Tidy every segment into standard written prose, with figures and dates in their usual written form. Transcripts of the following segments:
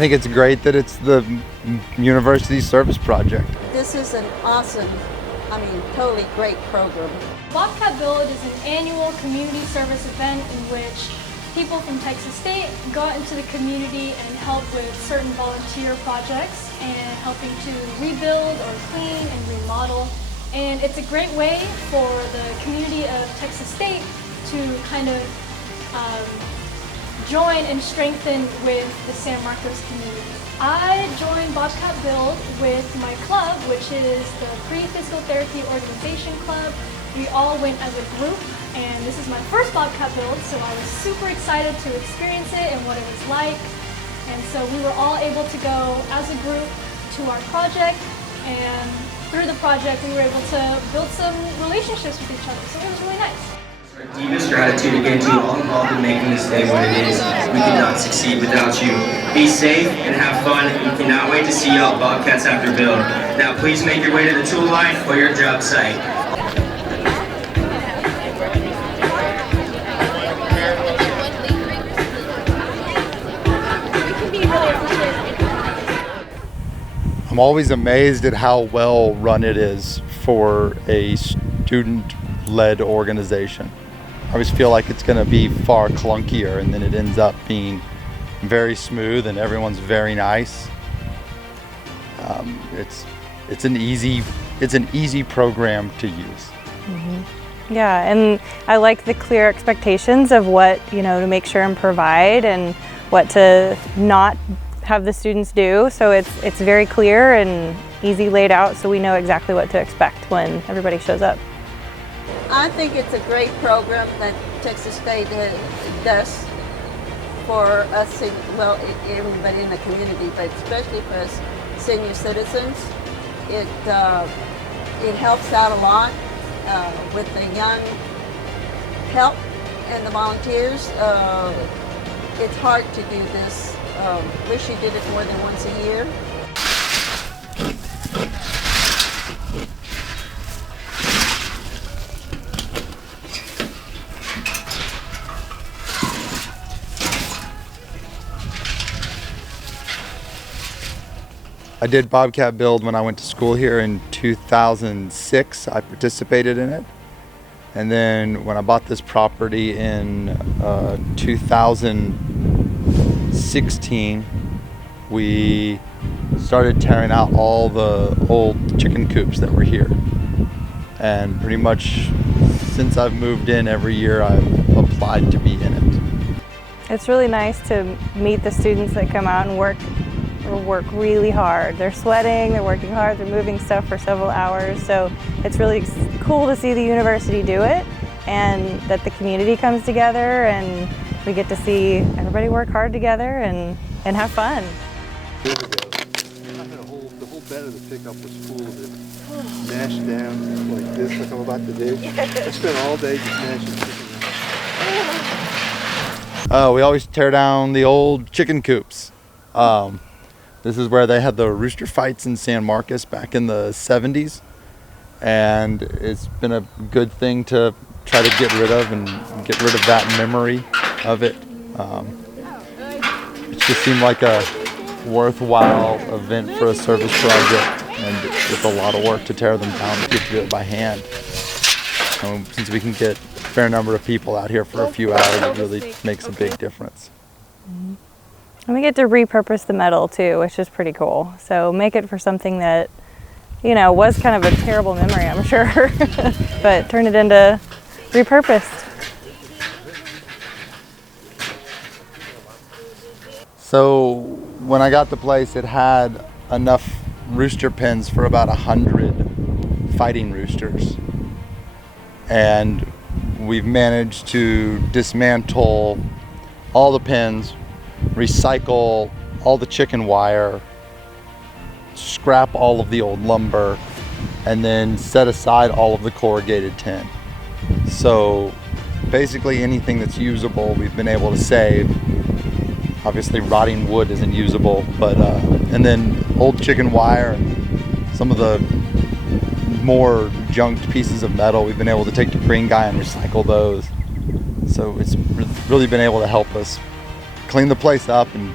think it's great that it's the university service project. This is an awesome, totally great program. Bobcat Build is an annual community service event in which people from Texas State go out into the community and help with certain volunteer projects and helping to rebuild or clean and remodel. And it's a great way for the community of Texas State to kind of join and strengthen with the San Marcos community. I joined Bobcat Build with my club, which is the Pre-Physical Therapy Organization Club. We all went as a group, and this is my first Bobcat Build, so I was super excited to experience it and what it was like. And so we were all able to go as a group to our project, and through the project we were able to build some relationships with each other, so it was really nice. Our deepest gratitude again to you all involved in making this day what it is. We could not succeed without you. Be safe and have fun. We cannot wait to see you all Bobcats after Build. Now please make your way to the tool line or your job site. I'm always amazed at how well run it is for a student-led organization. I always feel like it's going to be far clunkier, and then it ends up being very smooth and everyone's very nice. It's an easy program to use. Mm-hmm. Yeah, and I like the clear expectations of what, to make sure and provide and what to not have the students do. So it's very clear and easy laid out, so we know exactly what to expect when everybody shows up. I think it's a great program that Texas State does for us, everybody in the community, but especially for us senior citizens. It helps out a lot with the young help and the volunteers. It's hard to do this. Wish you did it more than once a year. I did Bobcat Build when I went to school here in 2006. I participated in it. And then when I bought this property in 2016, we started tearing out all the old chicken coops that were here. And pretty much since I've moved in, every year I've applied to be in it. It's really nice to meet the students that come out and work really hard. They're sweating, they're working hard, they're moving stuff for several hours. So it's really cool to see the university do it and that the community comes together and we get to see everybody work hard together and have fun. Years ago, the whole bed of the pickup was full of it, mashed down like this, like I'm about to do. I spent all day just mashing chicken. We always tear down the old chicken coops. This is where they had the rooster fights in San Marcos back in the 70s. And it's been a good thing to try to get rid of that memory of it. It just seemed like a worthwhile event for a service project, and it's a lot of work to tear them down if you do it by hand. Since we can get a fair number of people out here for a few hours, it really makes a big difference. Mm-hmm. And we get to repurpose the metal too, which is pretty cool. So make it for something that, was kind of a terrible memory, I'm sure, but turn it into repurposed. So when I got the place, it had enough rooster pens for about 100 fighting roosters. And we've managed to dismantle all the pens, recycle all the chicken wire, scrap all of the old lumber, and then set aside all of the corrugated tin. So basically anything that's usable we've been able to save. Obviously rotting wood isn't usable, but and then old chicken wire and some of the more junked pieces of metal we've been able to take to Green Guy and recycle those. So it's really been able to help us clean the place up and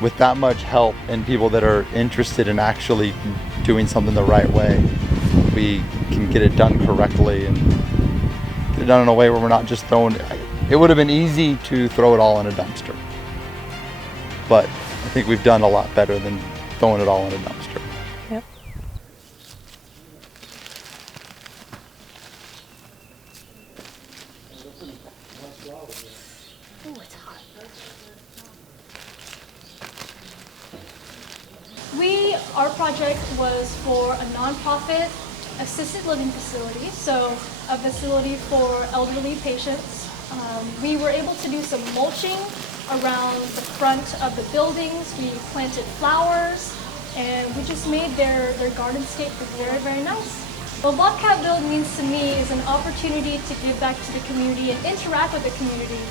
with that much help and people that are interested in actually doing something the right way, we can get it done correctly and get it done in a way where we're not just throwing it. It would have been easy to throw it all in a dumpster, but I think we've done a lot better than throwing it all in a dumpster. Yep. Ooh, it's hot. Our project was for a nonprofit assisted living facility, so a facility for elderly patients. We were able to do some mulching around the front of the buildings. We planted flowers, and we just made their gardenscape very, very nice. What Bobcat Build means to me is an opportunity to give back to the community and interact with the community.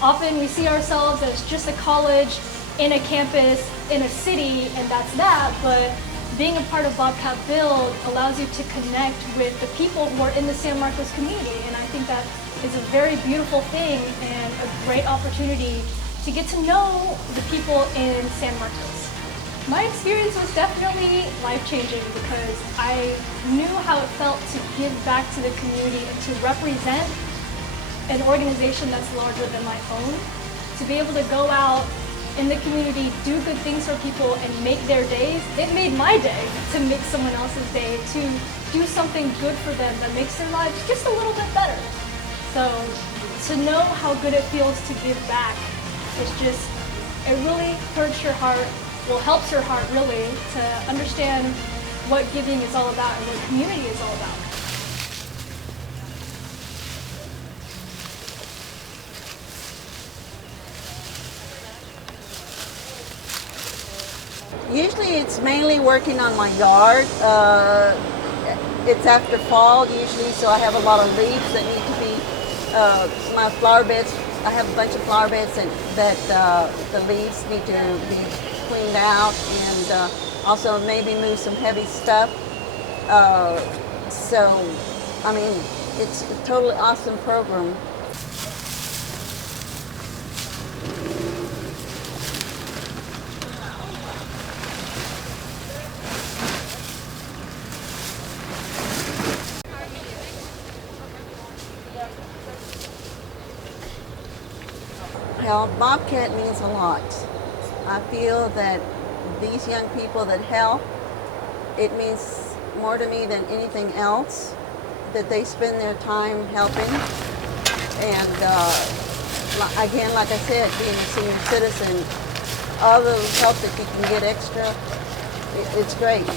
Often we see ourselves as just a college in a campus in a city, and that's that, but being a part of Bobcat Build allows you to connect with the people who are in the San Marcos community, and I think that is a very beautiful thing and a great opportunity to get to know the people in San Marcos. My experience was definitely life-changing because I knew how it felt to give back to the community and to represent an organization that's larger than my own. To be able to go out in the community, do good things for people and make their days. It made my day to make someone else's day, to do something good for them that makes their lives just a little bit better. So to know how good it feels to give back, it really hurts your heart, well, helps your heart really to understand what giving is all about and what community is all about. Usually it's mainly working on my yard. It's after fall usually, so I have a lot of leaves that need to be, my flower beds, I have a bunch of flower beds that the leaves need to be cleaned out, and also maybe move some heavy stuff. So, I mean, it's a totally awesome program. Well, Bobcat means a lot. I feel that these young people that help, it means more to me than anything else, that they spend their time helping. And again, like I said, being a senior citizen, all the help that you can get extra, it's great.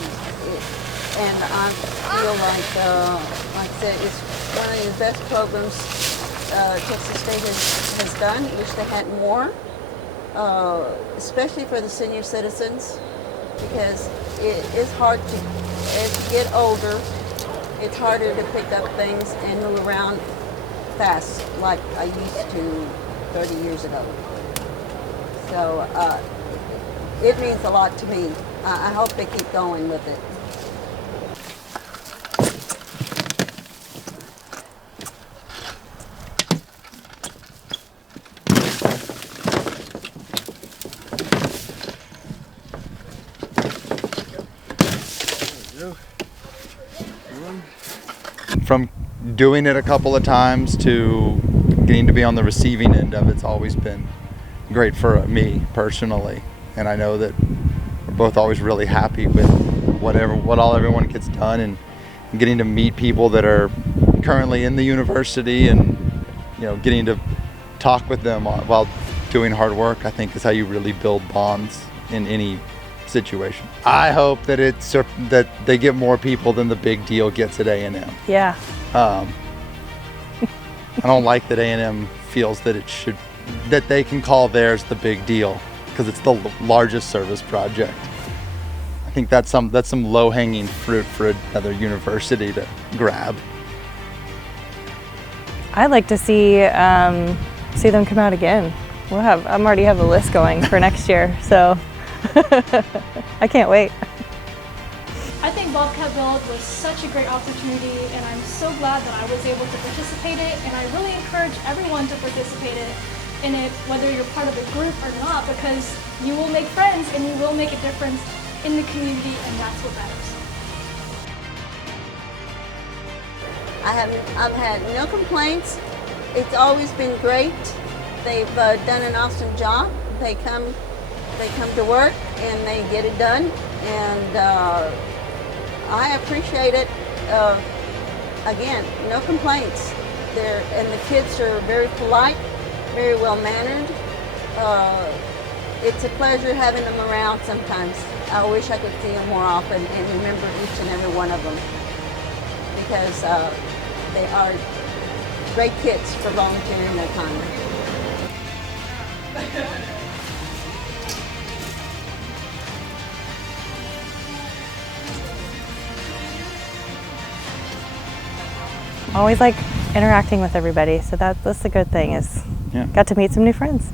And I feel like I said, it's one of the best programs Texas State has done. Wish they had more, especially for the senior citizens, because it is hard to, as you get older, it's harder to pick up things and move around fast like I used to 30 years ago. So it means a lot to me. I hope they keep going with it. From doing it a couple of times to getting to be on the receiving end of it's always been great for me personally, and I know that we're both always really happy with what everyone gets done, and getting to meet people that are currently in the university, and getting to talk with them while doing hard work, I think is how you really build bonds in any situation. I hope that that they get more people than the big deal gets at A&M. Yeah. I don't like that A&M feels that that they can call theirs the big deal because it's the largest service project. I think that's some low-hanging fruit for another university to grab. I'd like to see them come out again. I already have a list going for next year, so I can't wait. I think Bobcat Build was such a great opportunity, and I'm so glad that I was able to participate in it, and I really encourage everyone to participate in it. in it, whether you're part of the group or not, because you will make friends and you will make a difference in the community, and that's what matters. I've had no complaints. It's always been great. They've done an awesome job. They come to work and they get it done, and I appreciate it. Again, no complaints. And the kids are very polite, very well mannered. It's a pleasure having them around sometimes. I wish I could see them more often and remember each and every one of them, because they are great kids for volunteering their time. Always like interacting with everybody, so that's the good thing is got to meet some new friends.